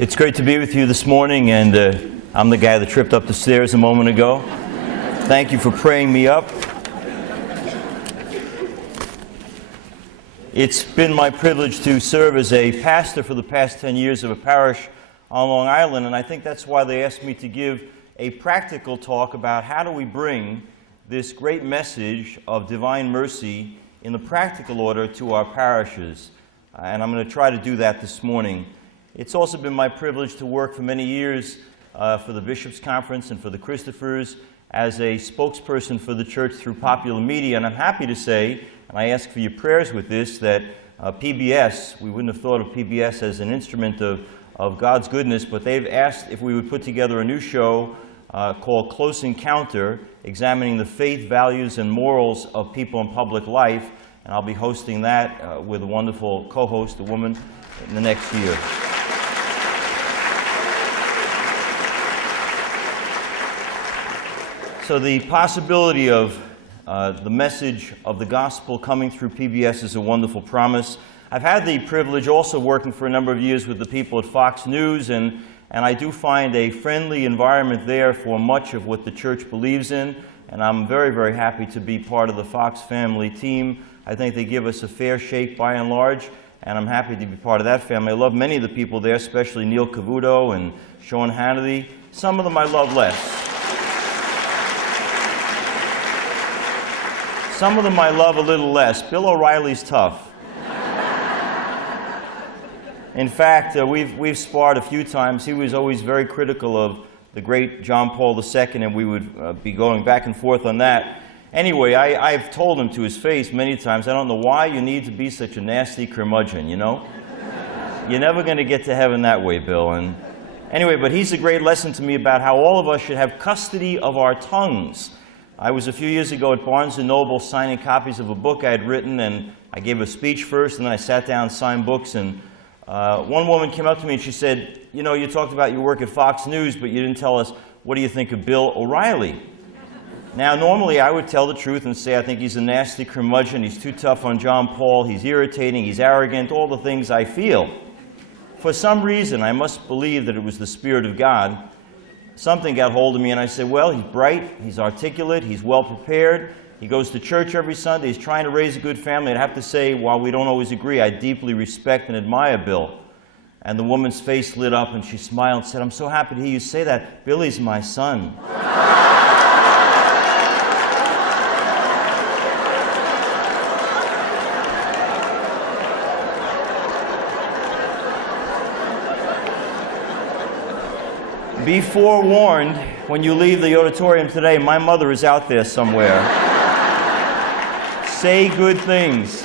It's great to be with you this morning, and I'm the guy that tripped up the stairs a moment ago. Thank you for praying me up. It's been my privilege to serve as a pastor for the past 10 years of a parish on Long Island, and I think that's why they asked me to give a practical talk about how do we bring this great message of divine mercy in the practical order to our parishes. And I'm going to try to do that this morning. It's also been my privilege to work for many years for the Bishops' Conference and for the Christophers as a spokesperson for the church through popular media. And I'm happy to say, and I ask for your prayers with this, that PBS, we wouldn't have thought of PBS as an instrument of God's goodness, but they've asked if we would put together a new show called Close Encounter, examining the faith, values, and morals of people in public life. And I'll be hosting that with a wonderful co-host, a woman, in the next year. So the possibility of the message of the gospel coming through PBS is a wonderful promise. I've had the privilege also working for a number of years with the people at Fox News, and I do find a friendly environment there for much of what the church believes in, and I'm very, very happy to be part of the Fox family team. I think they give us a fair shake by and large, and I'm happy to be part of that family. I love many of the people there, especially Neil Cavuto and Sean Hannity. Some of them I love less. Some of them I love a little less. Bill O'Reilly's tough. In fact, we've sparred a few times. He was always very critical of the great John Paul II, and we would be going back and forth on that. Anyway, I've told him to his face many times, I don't know why you need to be such a nasty curmudgeon, you know? You're never going to get to heaven that way, Bill. And anyway, but he's a great lesson to me about how all of us should have custody of our tongues. I was a few years ago at Barnes & Noble signing copies of a book I had written, and I gave a speech first, and then I sat down and signed books, and one woman came up to me and she said, you know, you talked about your work at Fox News, but you didn't tell us, what do you think of Bill O'Reilly? Now, normally I would tell the truth and say I think he's a nasty curmudgeon, he's too tough on John Paul, he's irritating, he's arrogant, all the things I feel. For some reason, I must believe that it was the Spirit of God. Something got hold of me, and I said, well, he's bright, he's articulate, he's well prepared, he goes to church every Sunday, he's trying to raise a good family. I'd have to say, while we don't always agree, I deeply respect and admire Bill. And the woman's face lit up, and she smiled and said, I'm so happy to hear you say that. Billy's my son. Be forewarned, when you leave the auditorium today, my mother is out there somewhere. Say good things.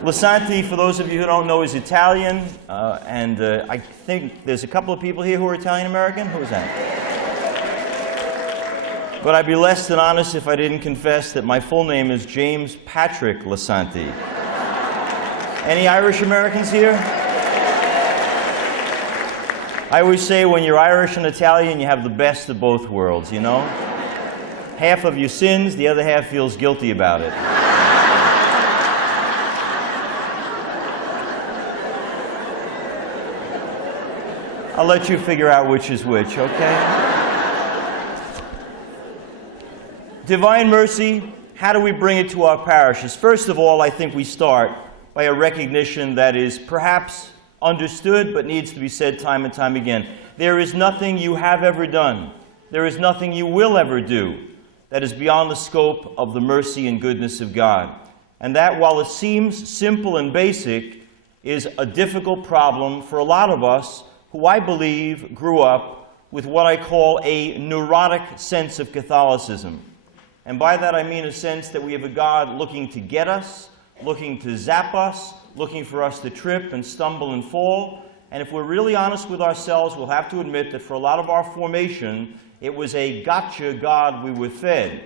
Lisante, for those of you who don't know, is Italian, and I think there's a couple of people here who are Italian-American. Who is that? But I'd be less than honest if I didn't confess that my full name is James Patrick Lisante. Any Irish-Americans here? I always say when you're Irish and Italian, you have the best of both worlds, you know? Half of you sins, the other half feels guilty about it. I'll let you figure out which is which, okay? Divine mercy, how do we bring it to our parishes? First of all, I think we start by a recognition that is perhaps understood, but needs to be said time and time again. There is nothing you have ever done, there is nothing you will ever do that is beyond the scope of the mercy and goodness of God. And that, while it seems simple and basic, is a difficult problem for a lot of us who I believe grew up with what I call a neurotic sense of Catholicism. And by that I mean a sense that we have a God looking to get us, looking to zap us, looking for us to trip and stumble and fall. And if we're really honest with ourselves, we'll have to admit that for a lot of our formation, it was a gotcha God we were fed.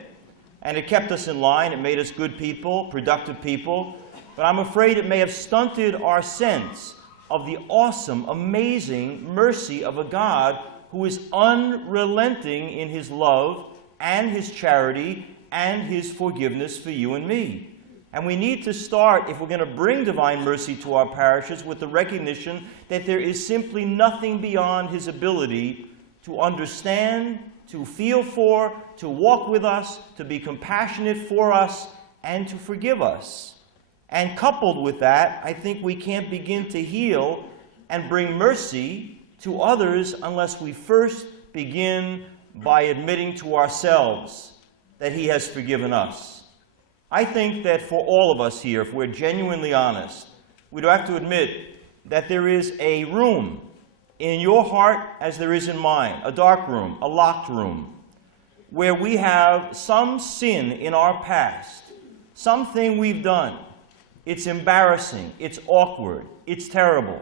And it kept us in line, it made us good people, productive people, but I'm afraid it may have stunted our sense of the awesome, amazing mercy of a God who is unrelenting in his love and his charity and his forgiveness for you and me. And we need to start, if we're going to bring divine mercy to our parishes, with the recognition that there is simply nothing beyond his ability to understand, to feel for, to walk with us, to be compassionate for us, and to forgive us. And coupled with that, I think we can't begin to heal and bring mercy to others unless we first begin by admitting to ourselves that he has forgiven us. I think that for all of us here, if we're genuinely honest, we'd have to admit that there is a room in your heart as there is in mine, a dark room, a locked room, where we have some sin in our past, something we've done. It's embarrassing, it's awkward, it's terrible.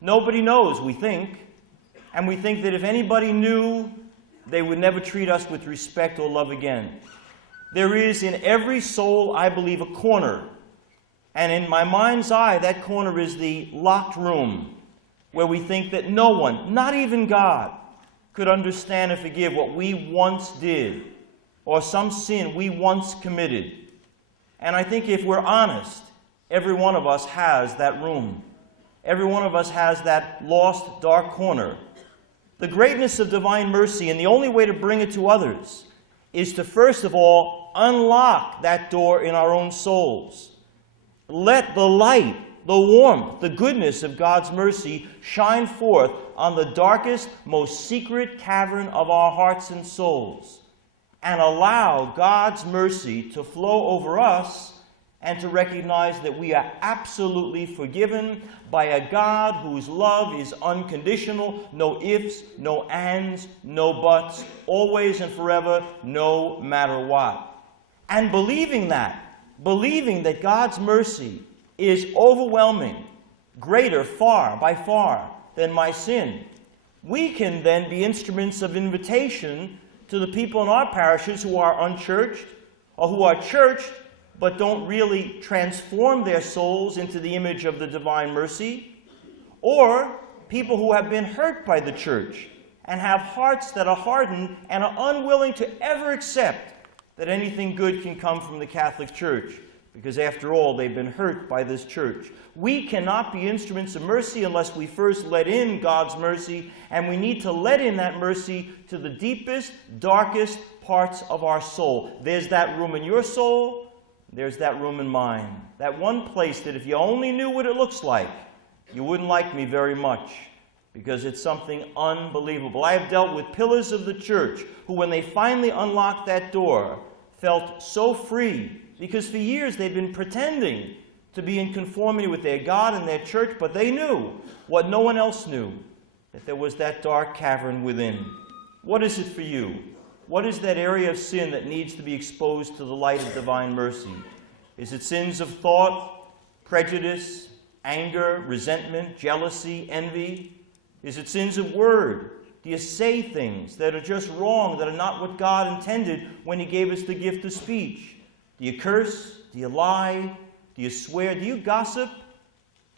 Nobody knows, we think, and we think that if anybody knew, they would never treat us with respect or love again. There is in every soul, I believe, a corner. And in my mind's eye, that corner is the locked room where we think that no one, not even God, could understand and forgive what we once did or some sin we once committed. And I think if we're honest, every one of us has that room. Every one of us has that lost, dark corner. The greatness of divine mercy, and the only way to bring it to others, is to first of all unlock that door in our own souls. Let the light, the warmth, the goodness of God's mercy shine forth on the darkest, most secret cavern of our hearts and souls, and allow God's mercy to flow over us and to recognize that we are absolutely forgiven by a God whose love is unconditional, no ifs, no ands, no buts, always and forever, no matter what. And believing that God's mercy is overwhelming, greater far, by far, than my sin, we can then be instruments of invitation to the people in our parishes who are unchurched or who are churched but don't really transform their souls into the image of the divine mercy, or people who have been hurt by the church and have hearts that are hardened and are unwilling to ever accept that anything good can come from the Catholic Church, because after all, they've been hurt by this church. We cannot be instruments of mercy unless we first let in God's mercy, and we need to let in that mercy to the deepest, darkest parts of our soul. There's that room in your soul, there's that room in mine. That one place that if you only knew what it looks like, you wouldn't like me very much, because it's something unbelievable. I have dealt with pillars of the church who, when they finally unlocked that door, felt so free, because for years they'd been pretending to be in conformity with their God and their church, but they knew what no one else knew, that there was that dark cavern within. What is it for you? What is that area of sin that needs to be exposed to the light of divine mercy? Is it sins of thought, prejudice, anger, resentment, jealousy, envy? Is it sins of word? Do you say things that are just wrong, that are not what God intended when he gave us the gift of speech? Do you curse? Do you lie? Do you swear? Do you gossip?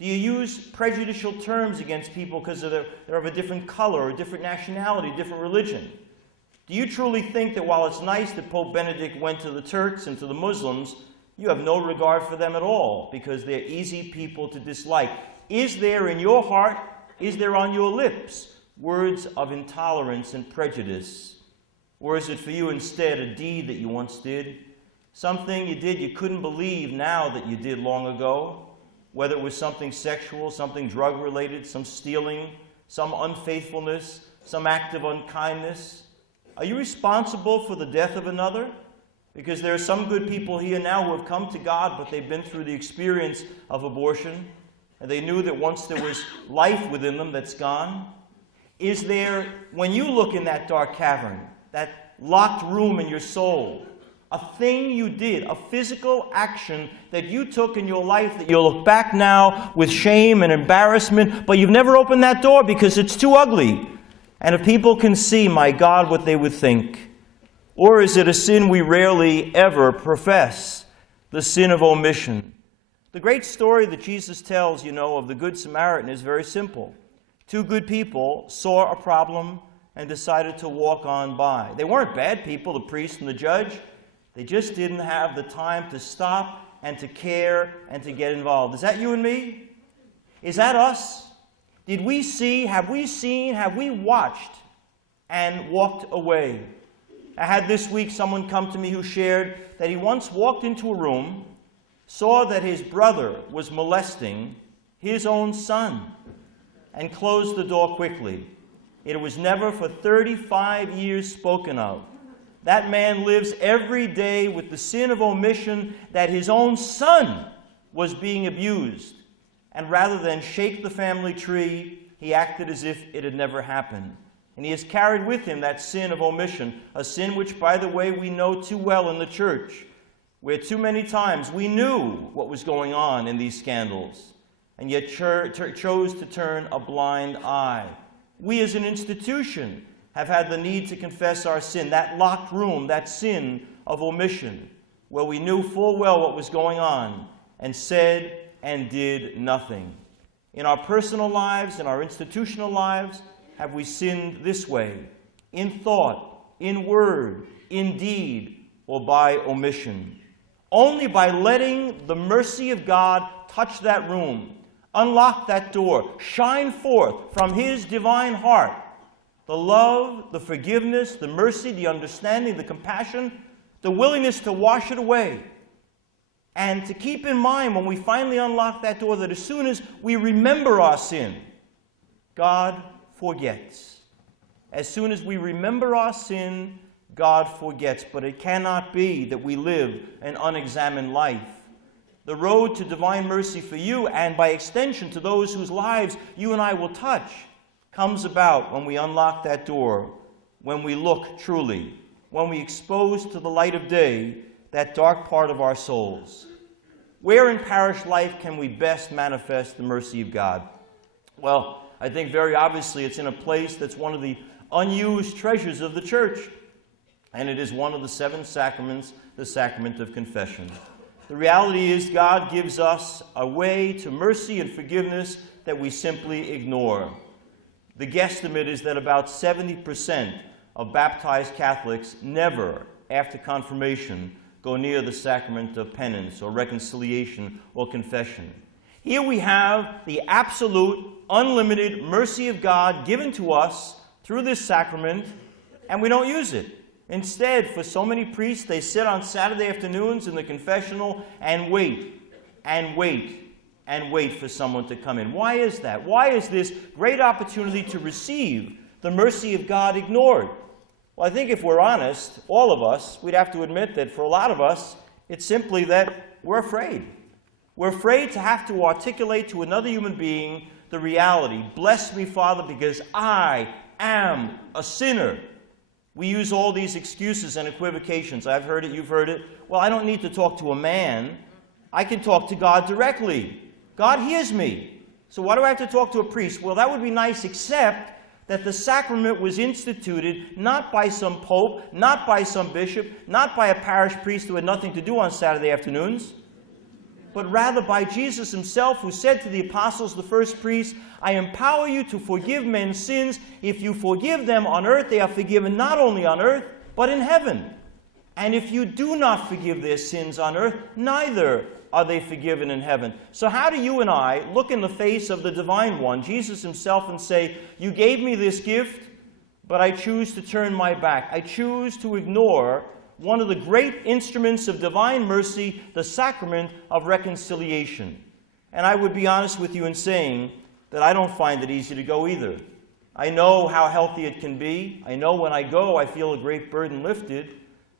Do you use prejudicial terms against people because they're of a different color, or a different nationality, different religion? Do you truly think that while it's nice that Pope Benedict went to the Turks and to the Muslims, you have no regard for them at all because they're easy people to dislike? Is there in your heart, is there on your lips, words of intolerance and prejudice? Or is it for you instead a deed that you once did? Something you did you couldn't believe now that you did long ago? Whether it was something sexual, something drug-related, some stealing, some unfaithfulness, some act of unkindness. Are you responsible for the death of another? Because there are some good people here now who have come to God, but they've been through the experience of abortion, and they knew that once there was life within them that's gone. Is there, when you look in that dark cavern, that locked room in your soul, a thing you did, a physical action that you took in your life that you'll look back now with shame and embarrassment, but you've never opened that door because it's too ugly? And if people can see, my God, what they would think. Or is it a sin we rarely ever profess, the sin of omission? The great story that Jesus tells, of the Good Samaritan is very simple. Two good people saw a problem and decided to walk on by. They weren't bad people, the priest and the judge. They just didn't have the time to stop and to care and to get involved. Is that you and me? Is that us? Did we see, have we seen, have we watched and walked away? I had this week someone come to me who shared that he once walked into a room, saw that his brother was molesting his own son, and closed the door quickly. It was never for 35 years spoken of. That man lives every day with the sin of omission that his own son was being abused. And rather than shake the family tree, he acted as if it had never happened. And he has carried with him that sin of omission, a sin which, by the way, we know too well in the church, where too many times we knew what was going on in these scandals, and yet chose to turn a blind eye. We as an institution have had the need to confess our sin, that locked room, that sin of omission, where we knew full well what was going on and said and did nothing. In our personal lives, in our institutional lives, have we sinned this way, in thought, in word, in deed, or by omission? Only by letting the mercy of God touch that room, unlock that door, shine forth from His divine heart the love, the forgiveness, the mercy, the understanding, the compassion, the willingness to wash it away. And to keep in mind when we finally unlock that door that as soon as we remember our sin, God forgets. As soon as we remember our sin, God forgets. But it cannot be that we live an unexamined life. The road to divine mercy for you, and by extension to those whose lives you and I will touch, comes about when we unlock that door, when we look truly, when we expose to the light of day that dark part of our souls. Where in parish life can we best manifest the mercy of God? Well, I think very obviously it's in a place that's one of the unused treasures of the church, and it is one of the 7 sacraments, the sacrament of confession. The reality is God gives us a way to mercy and forgiveness that we simply ignore. The guesstimate is that about 70% of baptized Catholics never, after confirmation, go near the sacrament of penance or reconciliation or confession. Here we have the absolute, unlimited mercy of God given to us through this sacrament, and we don't use it. Instead, for so many priests, they sit on Saturday afternoons in the confessional and wait, and wait, and wait for someone to come in. Why is that? Why is this great opportunity to receive the mercy of God ignored? Well, I think if we're honest, all of us, we'd have to admit that for a lot of us, it's simply that we're afraid. We're afraid to have to articulate to another human being the reality. Bless me, Father, because I am a sinner. We use all these excuses and equivocations. I've heard it, you've heard it. Well, I don't need to talk to a man. I can talk to God directly. God hears me. So why do I have to talk to a priest? Well, that would be nice, except that the sacrament was instituted not by some pope, not by some bishop, not by a parish priest who had nothing to do on Saturday afternoons, but rather by Jesus himself, who said to the apostles, the first priests, I empower you to forgive men's sins. If you forgive them on earth, they are forgiven not only on earth, but in heaven. And if you do not forgive their sins on earth, neither are they forgiven in heaven. So how do you and I look in the face of the Divine One, Jesus himself, and say, you gave me this gift, but I choose to turn my back. I choose to ignore one of the great instruments of divine mercy, the sacrament of reconciliation. And I would be honest with you in saying that I don't find it easy to go either. I know how healthy it can be. I know when I go, I feel a great burden lifted.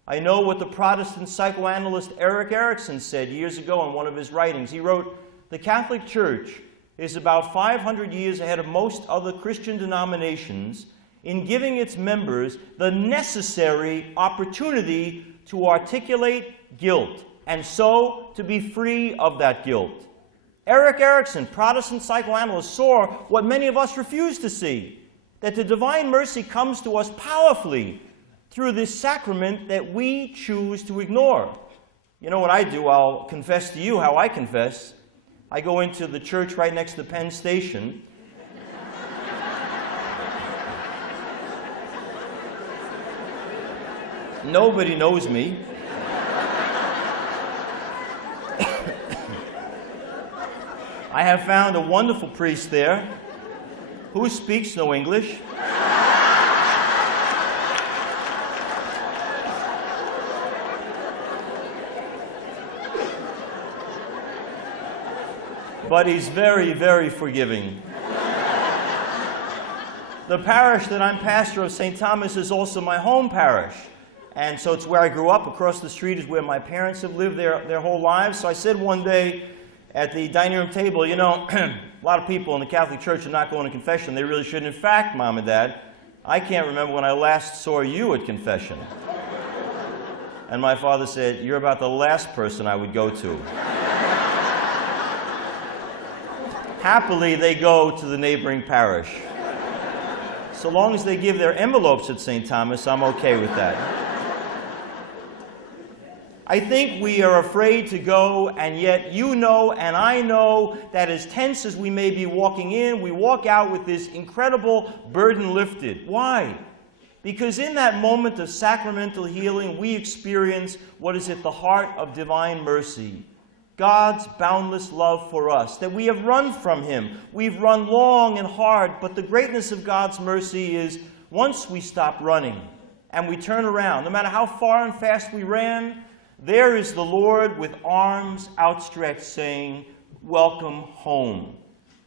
I know what the Protestant psychoanalyst Erik Erikson said years ago in one of his writings. He wrote, the Catholic Church is about 500 years ahead of most other Christian denominations in giving its members the necessary opportunity to articulate guilt, and so to be free of that guilt. Erik Erikson, Protestant psychoanalyst, saw what many of us refuse to see, that the divine mercy comes to us powerfully through this sacrament that we choose to ignore. You know what I do? I'll confess to you how I confess. I go into the church right next to Penn Station. Nobody knows me. I have found a wonderful priest there who speaks no English. But he's very, very forgiving. The parish that I'm pastor of, St. Thomas, is also my home parish. And so it's where I grew up. Across the street is where my parents have lived their whole lives. So I said one day at the dining room table, you know, a lot of people in the Catholic Church are not going to confession. They really shouldn't. In fact, Mom and Dad, I can't remember when I last saw you at confession. And my father said, you're about the last person I would go to. Happily, they go to the neighboring parish. So long as they give their envelopes at St. Thomas, I'm okay with that. I think we are afraid to go, and yet you know and I know that as tense as we may be walking in, we walk out with this incredible burden lifted. Why? Because in that moment of sacramental healing, we experience what is at the heart of divine mercy. God's boundless love for us, that we have run from Him. We've run long and hard, but the greatness of God's mercy is once we stop running and we turn around, no matter how far and fast we ran, there is the Lord with arms outstretched saying, welcome home.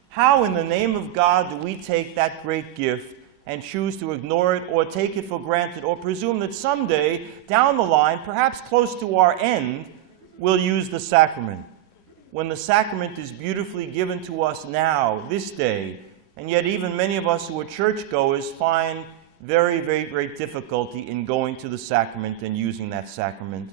How in the name of God do we take that great gift and choose to ignore it or take it for granted or presume that someday down the line, perhaps close to our end, we'll use the sacrament, when the sacrament is beautifully given to us now, this day, and yet even many of us who are churchgoers find very, very great difficulty in going to the sacrament and using that sacrament.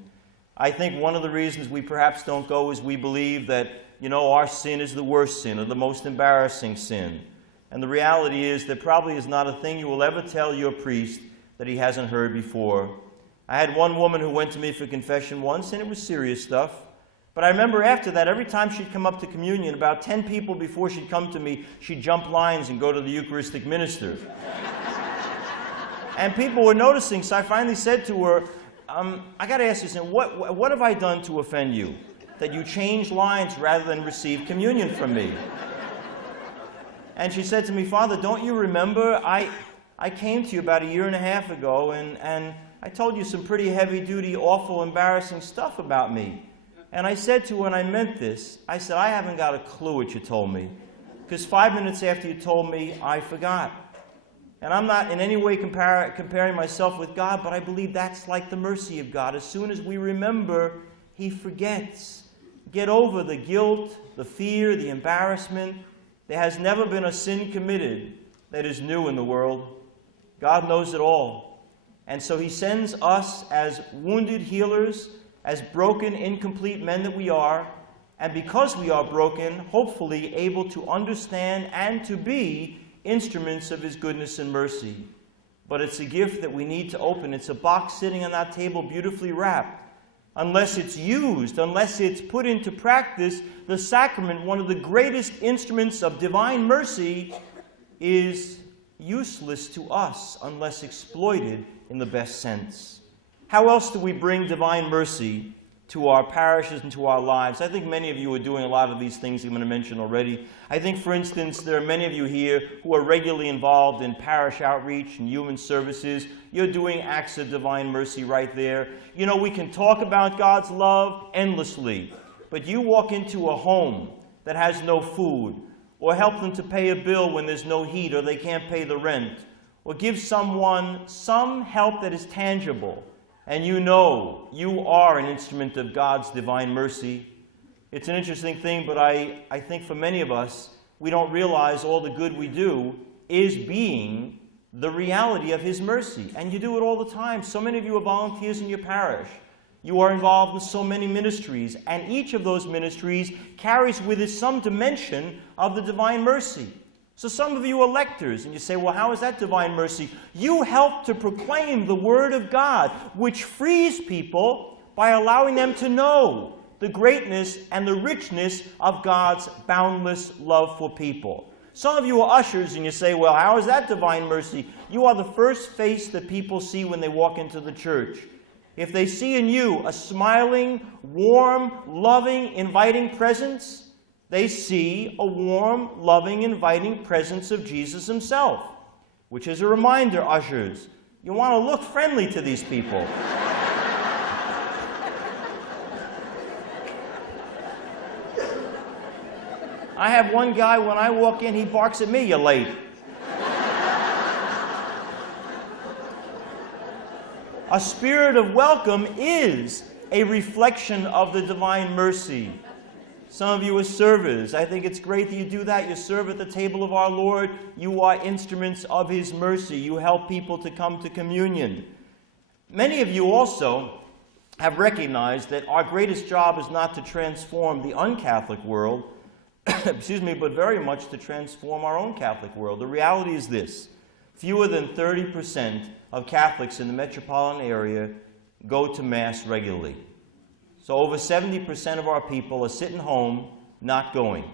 I think one of the reasons we perhaps don't go is we believe that, you know, our sin is the worst sin or the most embarrassing sin. And the reality is there probably is not a thing you will ever tell your priest that he hasn't heard before. I had one woman who went to me for confession once, and it was serious stuff. But I remember after that, every time she'd come up to communion, about 10 people before she'd come to me, she'd jump lines and go to the Eucharistic minister. And people were noticing, so I finally said to her, I got to ask you something, what have I done to offend you? That you change lines rather than receive communion from me? And she said to me, Father, don't you remember, I came to you about 1.5 years ago, and I told you some pretty heavy-duty, awful, embarrassing stuff about me. And I said to her, and I meant this, I said, I haven't got a clue what you told me. Because 5 minutes after you told me, I forgot. And I'm not in any way comparing myself with God, but I believe that's like the mercy of God. As soon as we remember, He forgets. Get over the guilt, the fear, the embarrassment. There has never been a sin committed that is new in the world. God knows it all. And so He sends us as wounded healers, as broken, incomplete men that we are, and because we are broken, hopefully able to understand and to be instruments of His goodness and mercy. But it's a gift that we need to open. It's a box sitting on that table beautifully wrapped. Unless it's used, unless it's put into practice, the sacrament, one of the greatest instruments of divine mercy, is useless to us unless exploited in the best sense. How else do we bring divine mercy to our parishes and to our lives? I think many of you are doing a lot of these things I'm going to mention already. I think, for instance, there are many of you here who are regularly involved in parish outreach and human services. You're doing acts of divine mercy right there. You know, we can talk about God's love endlessly, but you walk into a home that has no food, or help them to pay a bill when there's no heat or they can't pay the rent, or give someone some help that is tangible, and you know you are an instrument of God's divine mercy. It's an interesting thing, but I think for many of us, we don't realize all the good we do is being the reality of His mercy. And you do it all the time. So many of you are volunteers in your parish. You are involved in so many ministries, and each of those ministries carries with it some dimension of the divine mercy. So some of you are lectors, and you say, well, how is that divine mercy? You help to proclaim the Word of God, which frees people by allowing them to know the greatness and the richness of God's boundless love for people. Some of you are ushers, and you say, well, how is that divine mercy? You are the first face that people see when they walk into the church. If they see in you a smiling, warm, loving, inviting presence, they see a warm, loving, inviting presence of Jesus himself, which is a reminder, ushers, you want to look friendly to these people. I have one guy, when I walk in, he barks at me, "You're late." A spirit of welcome is a reflection of the divine mercy. Some of you are servers. I think it's great that you do that. You serve at the table of our Lord. You are instruments of his mercy. You help people to come to communion. Many of you also have recognized that our greatest job is not to transform the un-Catholic world, but very much to transform our own Catholic world. The reality is this: fewer than 30% of Catholics in the metropolitan area go to Mass regularly. So over 70% of our people are sitting home, not going.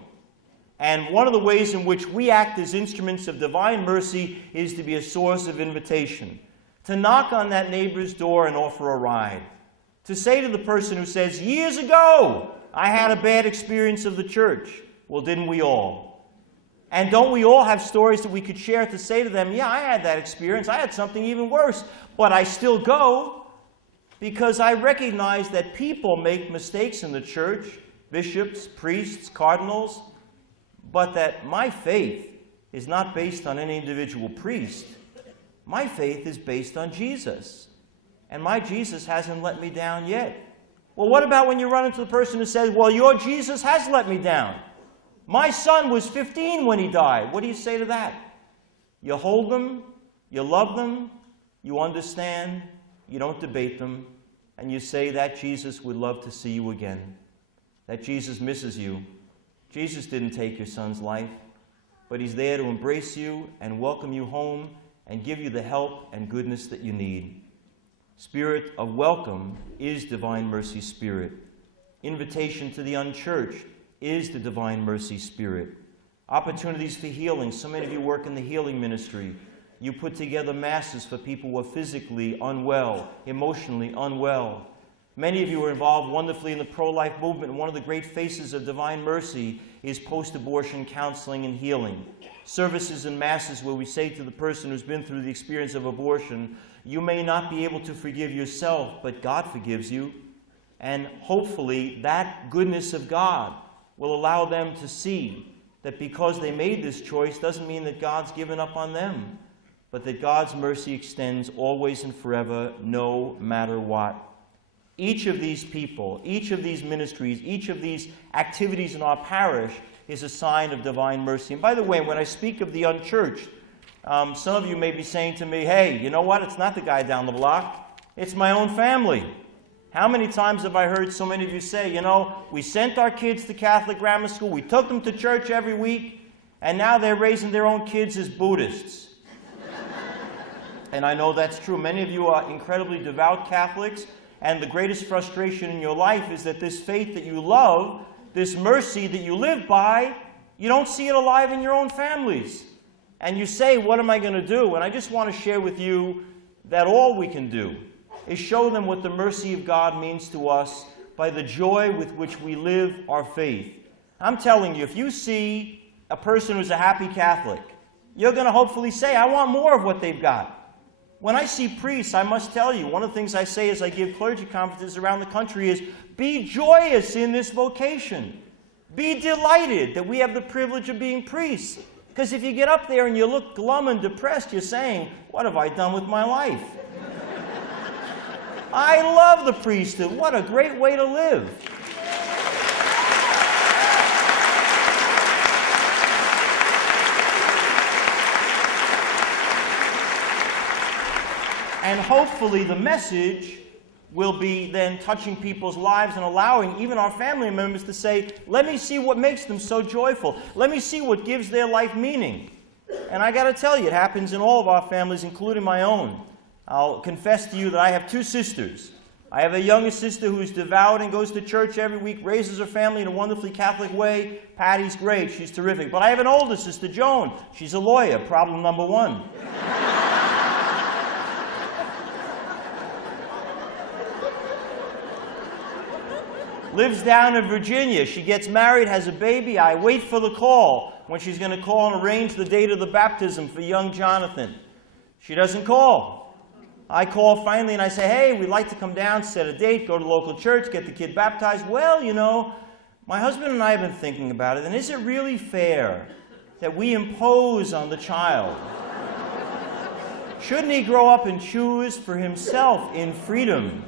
And one of the ways in which we act as instruments of divine mercy is to be a source of invitation, to knock on that neighbor's door and offer a ride, to say to the person who says, "Years ago, I had a bad experience of the church." Well, didn't we all? And don't we all have stories that we could share to say to them, "Yeah, I had that experience. I had something even worse, but I still go because I recognize that people make mistakes in the church, bishops, priests, cardinals, but that my faith is not based on any individual priest. My faith is based on Jesus. And my Jesus hasn't let me down yet." Well, what about when you run into the person who says, "Well, your Jesus has let me down. My son was 15 when he died." What do you say to that? You hold them, you love them, you understand, you don't debate them, and you say that Jesus would love to see you again, that Jesus misses you. Jesus didn't take your son's life, but he's there to embrace you and welcome you home and give you the help and goodness that you need. Spirit of welcome is divine mercy spirit. Invitation to the unchurched is the divine mercy spirit. Opportunities for healing. So many of you work in the healing ministry. You put together masses for people who are physically unwell, emotionally unwell. Many of you are involved wonderfully in the pro-life movement. One of the great faces of divine mercy is post-abortion counseling and healing. Services and masses where we say to the person who's been through the experience of abortion, you may not be able to forgive yourself, but God forgives you. And hopefully that goodness of God will allow them to see that because they made this choice doesn't mean that God's given up on them, but that God's mercy extends always and forever, no matter what. Each of these people, each of these ministries, each of these activities in our parish is a sign of divine mercy. And by the way, when I speak of the unchurched, some of you may be saying to me, "Hey, you know what? It's not the guy down the block. It's my own family." How many times have I heard so many of you say, "You know, we sent our kids to Catholic grammar school, we took them to church every week, and now they're raising their own kids as Buddhists." And I know that's true. Many of you are incredibly devout Catholics, and the greatest frustration in your life is that this faith that you love, this mercy that you live by, you don't see it alive in your own families. And you say, "What am I going to do?" And I just want to share with you that all we can do is show them what the mercy of God means to us by the joy with which we live our faith. I'm telling you, if you see a person who's a happy Catholic, you're going to hopefully say, "I want more of what they've got." When I see priests, I must tell you, one of the things I say as I give clergy conferences around the country is, be joyous in this vocation. Be delighted that we have the privilege of being priests. Because if you get up there and you look glum and depressed, you're saying, "What have I done with my life?" I love the priesthood. What a great way to live. And hopefully the message will be then touching people's lives and allowing even our family members to say, "Let me see what makes them so joyful. Let me see what gives their life meaning." And I got to tell you, it happens in all of our families, including my own. I'll confess to you that I have two sisters. I have a younger sister who is devout and goes to church every week, raises her family in a wonderfully Catholic way. Patty's great. She's terrific. But I have an older sister, Joan. She's a lawyer. Problem number one. lives down in Virginia. She gets married, has a baby. I wait for the call when she's going to call and arrange the date of the baptism for young Jonathan. She doesn't call. I call finally and I say, hey, we'd like to come down, set a date, go to the local church, get the kid baptized. Well, you know, my husband and I have been thinking about it, and is it really fair that we impose on the child? Shouldn't he grow up and choose for himself in freedom?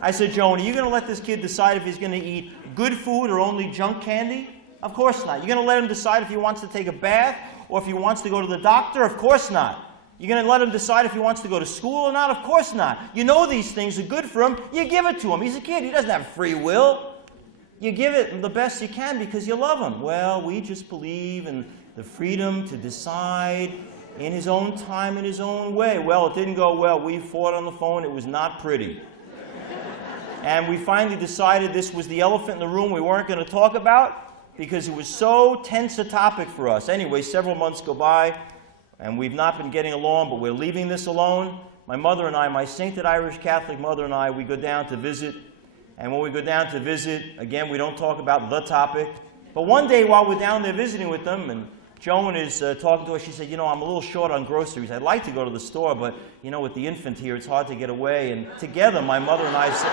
I said, Joan, are you going to let this kid decide if he's going to eat good food or only junk candy? Of course not. You're going to let him decide if he wants to take a bath or if he wants to go to the doctor? Of course not. You're going to let him decide if he wants to go to school or not? Of course not. You know these things are good for him. You give it to him. He's a kid. He doesn't have free will. You give it the best you can because you love him. Well, we just believe in the freedom to decide in his own time, in his own way. Well, it didn't go well. We fought on the phone. It was not pretty. And we finally decided this was the elephant in the room we weren't going to talk about because it was so tense a topic for us. Anyway, several months go by, and we've not been getting along, but we're leaving this alone. My mother and I, my sainted Irish Catholic mother and I, we go down to visit. And when we go down to visit, again, we don't talk about the topic. But one day while we're down there visiting with them, and Joan is talking to us, she said, you know, I'm a little short on groceries. I'd like to go to the store, but, you know, with the infant here, it's hard to get away. And together, my mother and I said...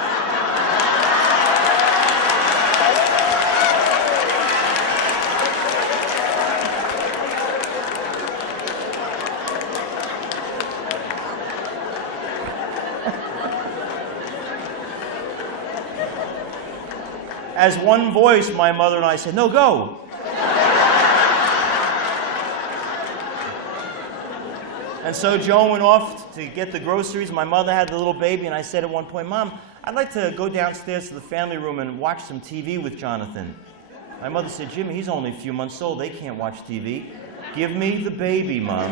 As one voice, my mother and I said, no, go. And so Joan went off to get the groceries. My mother had the little baby, and I said at one point, Mom, I'd like to go downstairs to the family room and watch some TV with Jonathan. My mother said, Jimmy, he's only a few months old. They can't watch TV. Give me the baby, Mom.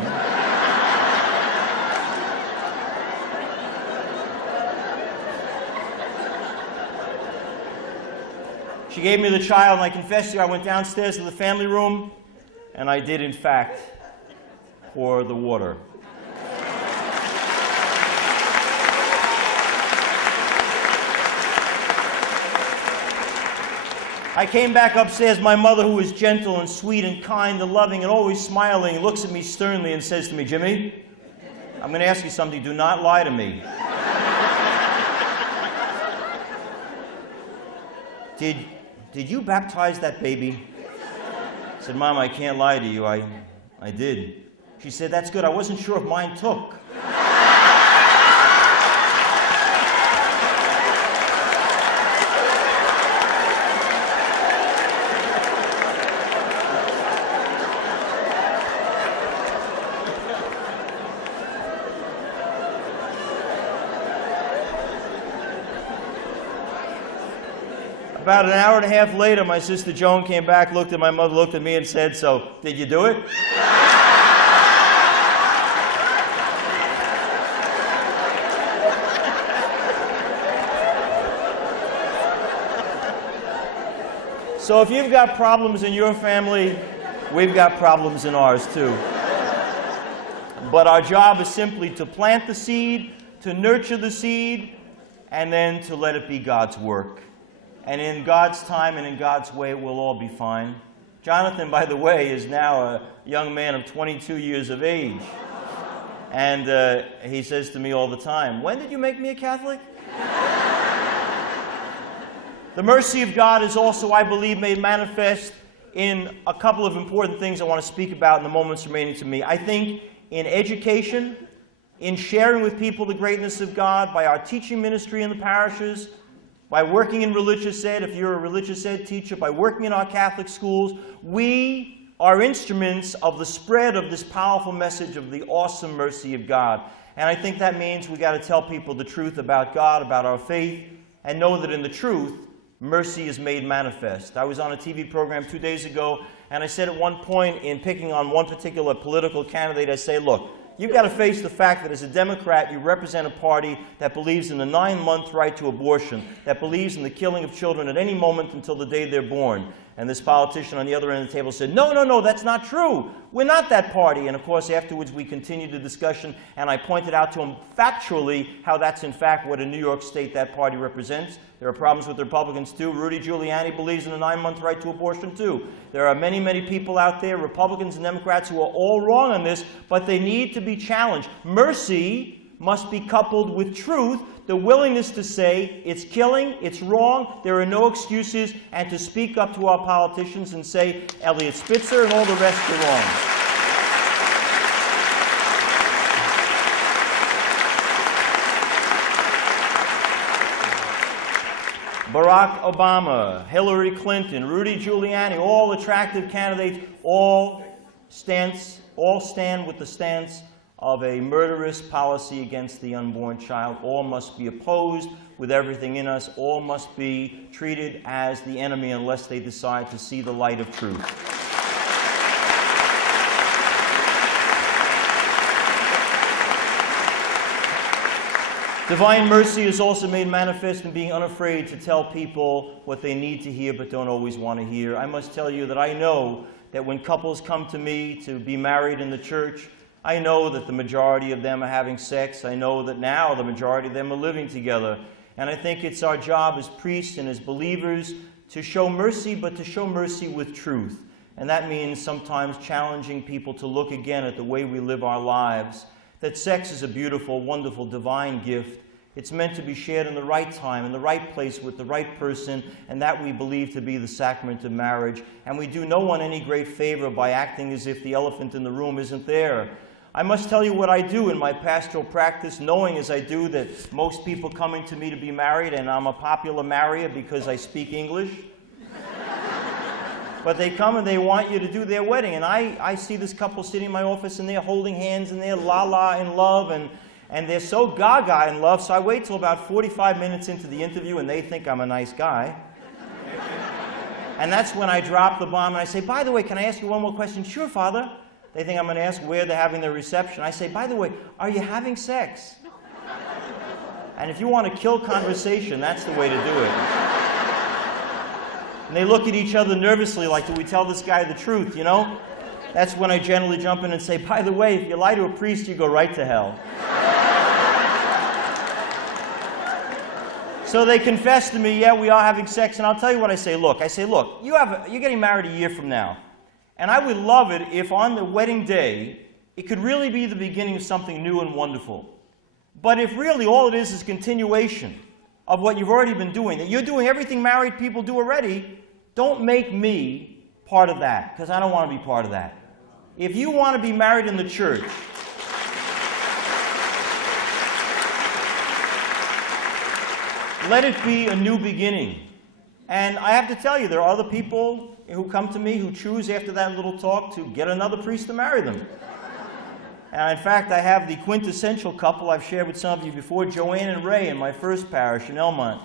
She gave me the child, and I confess to you, I went downstairs to the family room, and I did, in fact, pour the water. I came back upstairs. My mother, who is gentle and sweet and kind and loving and always smiling, looks at me sternly and says to me, Jimmy, I'm going to ask you something. Do not lie to me. Did you baptize that baby? I said, Mom, I can't lie to you. I did. She said, that's good. I wasn't sure if mine took. About an hour and a half later, my sister Joan came back, looked at my mother, looked at me, and said, so, did you do it? So if you've got problems in your family, we've got problems in ours too. But our job is simply to plant the seed, to nurture the seed, and then to let it be God's work. And in God's time and in God's way, we'll all be fine. Jonathan, by the way, is now a young man of 22 years of age. And he says to me all the time, when did you make me a Catholic? The mercy of God is also, I believe, made manifest in a couple of important things I want to speak about in the moments remaining to me. I think in education, in sharing with people the greatness of God, by our teaching ministry in the parishes, by working in religious ed, if you're a religious ed teacher, by working in our Catholic schools, we are instruments of the spread of this powerful message of the awesome mercy of God. And I think that means we got to tell people the truth about God, about our faith, and know that in the truth, mercy is made manifest. I was on a TV program 2 days ago, and I said at one point in picking on one particular political candidate, I say, look, you've got to face the fact that as a Democrat, you represent a party that believes in the 9-month right to abortion, that believes in the killing of children at any moment until the day they're born. And this politician on the other end of the table said, no, no, no, that's not true. We're not that party. And of course, afterwards, we continued the discussion, and I pointed out to him factually how that's in fact what in New York State that party represents. There are problems with the Republicans too. Rudy Giuliani believes in a 9-month right to abortion too. There are many, many people out there, Republicans and Democrats, who are all wrong on this, but they need to be challenged. Mercy must be coupled with truth, the willingness to say it's killing, it's wrong, there are no excuses, and to speak up to our politicians and say Eliot Spitzer and all the rest are wrong. Barack Obama, Hillary Clinton, Rudy Giuliani, all attractive candidates, all stand with the stance of a murderous policy against the unborn child. All must be opposed with everything in us. All must be treated as the enemy unless they decide to see the light of truth. Divine mercy is also made manifest in being unafraid to tell people what they need to hear but don't always want to hear. I must tell you that I know that when couples come to me to be married in the church, I know that the majority of them are having sex. I know that now the majority of them are living together. And I think it's our job as priests and as believers to show mercy, but to show mercy with truth. And that means sometimes challenging people to look again at the way we live our lives. That sex is a beautiful, wonderful, divine gift. It's meant to be shared in the right time, in the right place, with the right person, and that we believe to be the sacrament of marriage. And we do no one any great favor by acting as if the elephant in the room isn't there. I must tell you what I do in my pastoral practice, knowing as I do that most people coming to me to be married, and I'm a popular marrier because I speak English, but they come and they want you to do their wedding. And I see this couple sitting in my office and they're holding hands and they're la-la in love and they're so gaga in love, so I wait till about 45 minutes into the interview and they think I'm a nice guy. And that's when I drop the bomb and I say, by the way, can I ask you one more question? Sure, Father. They think I'm going to ask where they're having their reception. I say, by the way, are you having sex? And if you want to kill conversation, that's the way to do it. And they look at each other nervously like, do we tell this guy the truth, you know? That's when I generally jump in and say, by the way, if you lie to a priest, you go right to hell. So they confess to me, yeah, we are having sex. And I'll tell you what I say. Look, you're getting married a year from now. And I would love it if on the wedding day, it could really be the beginning of something new and wonderful. But if really all it is continuation of what you've already been doing, that you're doing everything married people do already, don't make me part of that, because I don't want to be part of that. If you want to be married in the church, let it be a new beginning. And I have to tell you, there are other people who come to me who choose after that little talk to get another priest to marry them. And in fact, I have the quintessential couple I've shared with some of you before, Joanne and Ray in my first parish in Elmont.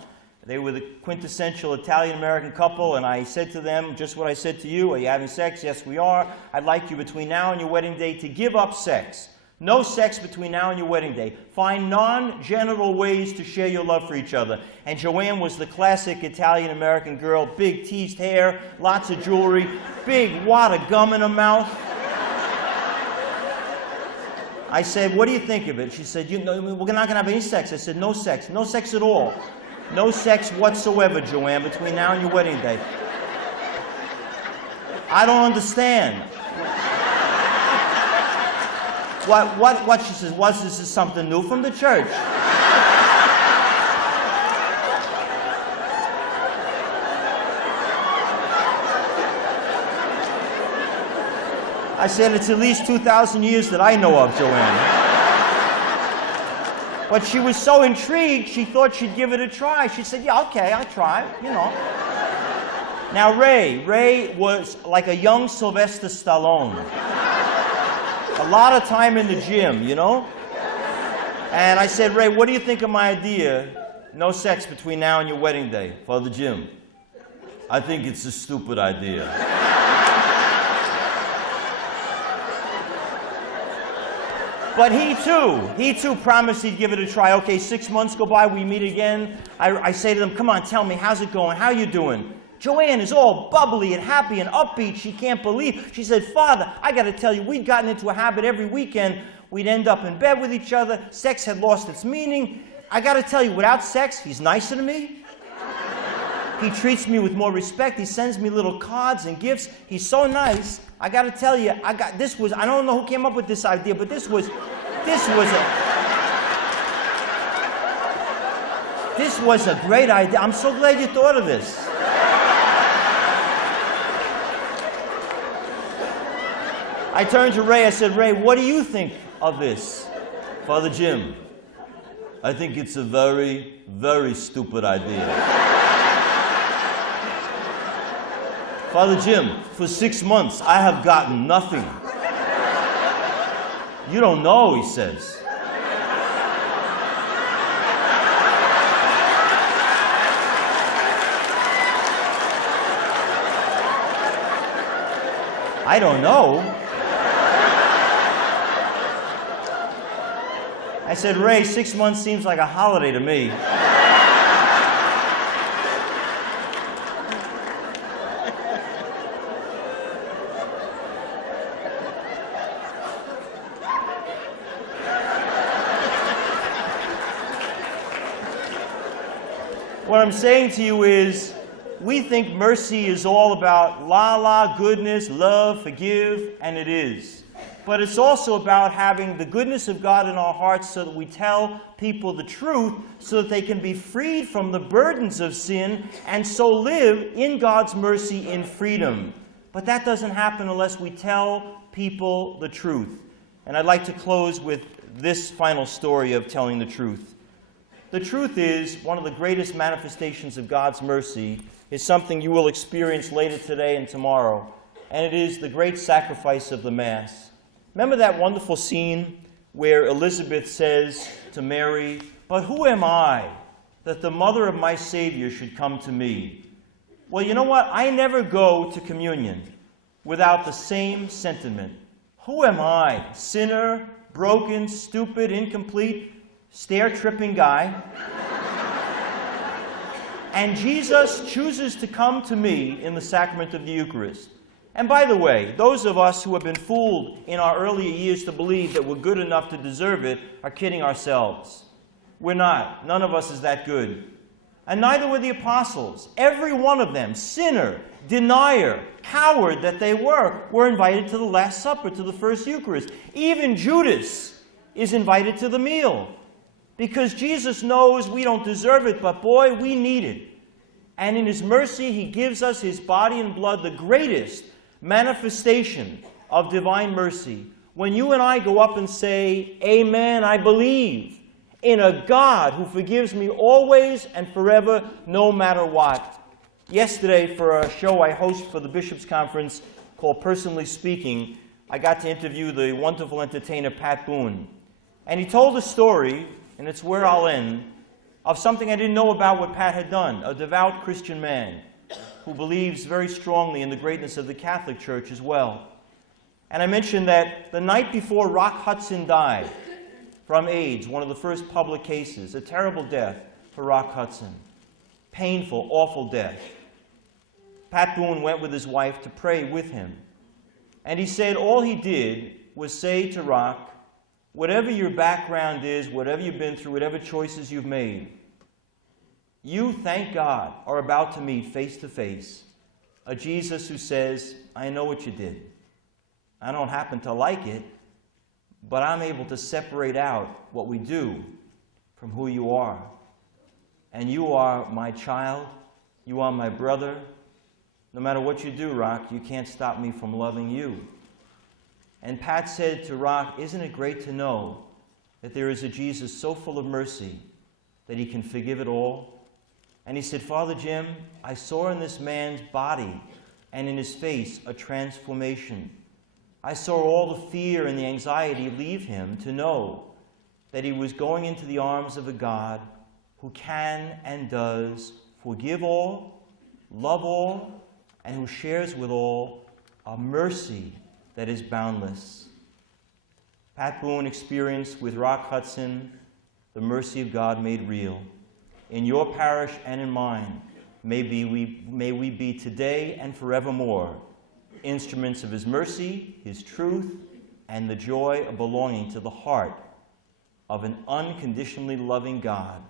They were the quintessential Italian-American couple, and I said to them just what I said to you. Are you having sex? Yes, we are. I'd like you between now and your wedding day to give up sex. No sex between now and your wedding day. Find non-genital ways to share your love for each other. And Joanne was the classic Italian-American girl, big teased hair, lots of jewelry, big wad of gum in her mouth. I said, what do you think of it? She said, we're not going to have any sex. I said, no sex. No sex at all. No sex whatsoever, Joanne, between now and your wedding day. I don't understand. What she says, this is something new from the church. I said, it's at least 2,000 years that I know of, Joanne. But she was so intrigued, she thought she'd give it a try. She said, yeah, okay, I'll try, you know. Now, Ray was like a young Sylvester Stallone. A lot of time in the gym, you know? And I said, Ray, what do you think of my idea? No sex between now and your wedding day for the gym. I think it's a stupid idea. But he too promised he'd give it a try. Okay, 6 months go by, we meet again. I say to them, come on, tell me, how's it going? How you doing? Joanne is all bubbly and happy and upbeat. She can't believe. She said, Father, I got to tell you, we'd gotten into a habit every weekend. We'd end up in bed with each other. Sex had lost its meaning. I got to tell you, without sex, he's nicer to me. He treats me with more respect. He sends me little cards and gifts. He's so nice. I got to tell you, I don't know who came up with this idea, but this was a great idea. I'm so glad you thought of this. I turned to Ray. I said, Ray, what do you think of this? Father Jim, I think it's a very, very stupid idea. Father Jim, for 6 months, I have gotten nothing. You don't know, he says. I don't know. I said, Ray, 6 months seems like a holiday to me. What I'm saying to you is, we think mercy is all about la-la, goodness, love, forgive, and it is. But it's also about having the goodness of God in our hearts so that we tell people the truth so that they can be freed from the burdens of sin and so live in God's mercy in freedom. But that doesn't happen unless we tell people the truth. And I'd like to close with this final story of telling the truth. The truth is, one of the greatest manifestations of God's mercy is something you will experience later today and tomorrow, and it is the great sacrifice of the Mass. Remember that wonderful scene where Elizabeth says to Mary, "But who am I that the mother of my Savior should come to me?" Well, you know what? I never go to communion without the same sentiment. Who am I? Sinner, broken, stupid, incomplete, stair-tripping guy. And Jesus chooses to come to me in the sacrament of the Eucharist. And by the way, those of us who have been fooled in our earlier years to believe that we're good enough to deserve it are kidding ourselves. We're not. None of us is that good. And neither were the apostles. Every one of them, sinner, denier, coward that they were invited to the Last Supper, to the first Eucharist. Even Judas is invited to the meal. Because Jesus knows we don't deserve it, but boy, we need it. And in His mercy, He gives us His body and blood, the greatest manifestation of divine mercy. When you and I go up and say, "Amen, I believe in a God who forgives me always and forever, no matter what." Yesterday, for a show I host for the Bishops' Conference called Personally Speaking, I got to interview the wonderful entertainer Pat Boone. And he told a story, and it's where I'll end, of something I didn't know about what Pat had done. A devout Christian man who believes very strongly in the greatness of the Catholic Church as well. And I mentioned that the night before Rock Hudson died from AIDS, one of the first public cases, a terrible death for Rock Hudson. Painful, awful death. Pat Boone went with his wife to pray with him. And he said all he did was say to Rock, whatever your background is, whatever you've been through, whatever choices you've made, you, thank God, are about to meet face to face a Jesus who says, "I know what you did. I don't happen to like it, but I'm able to separate out what we do from who you are. And you are my child. You are my brother. No matter what you do, Rock, you can't stop me from loving you." And Pat said to Rock, "Isn't it great to know that there is a Jesus so full of mercy that He can forgive it all?" And he said, "Father Jim, I saw in this man's body and in his face a transformation. I saw all the fear and the anxiety leave him to know that he was going into the arms of a God who can and does forgive all, love all, and who shares with all a mercy that is boundless." Pat Boone experienced with Rock Hudson the mercy of God made real. In your parish and in mine, may we be today and forevermore instruments of His mercy, His truth, and the joy of belonging to the heart of an unconditionally loving God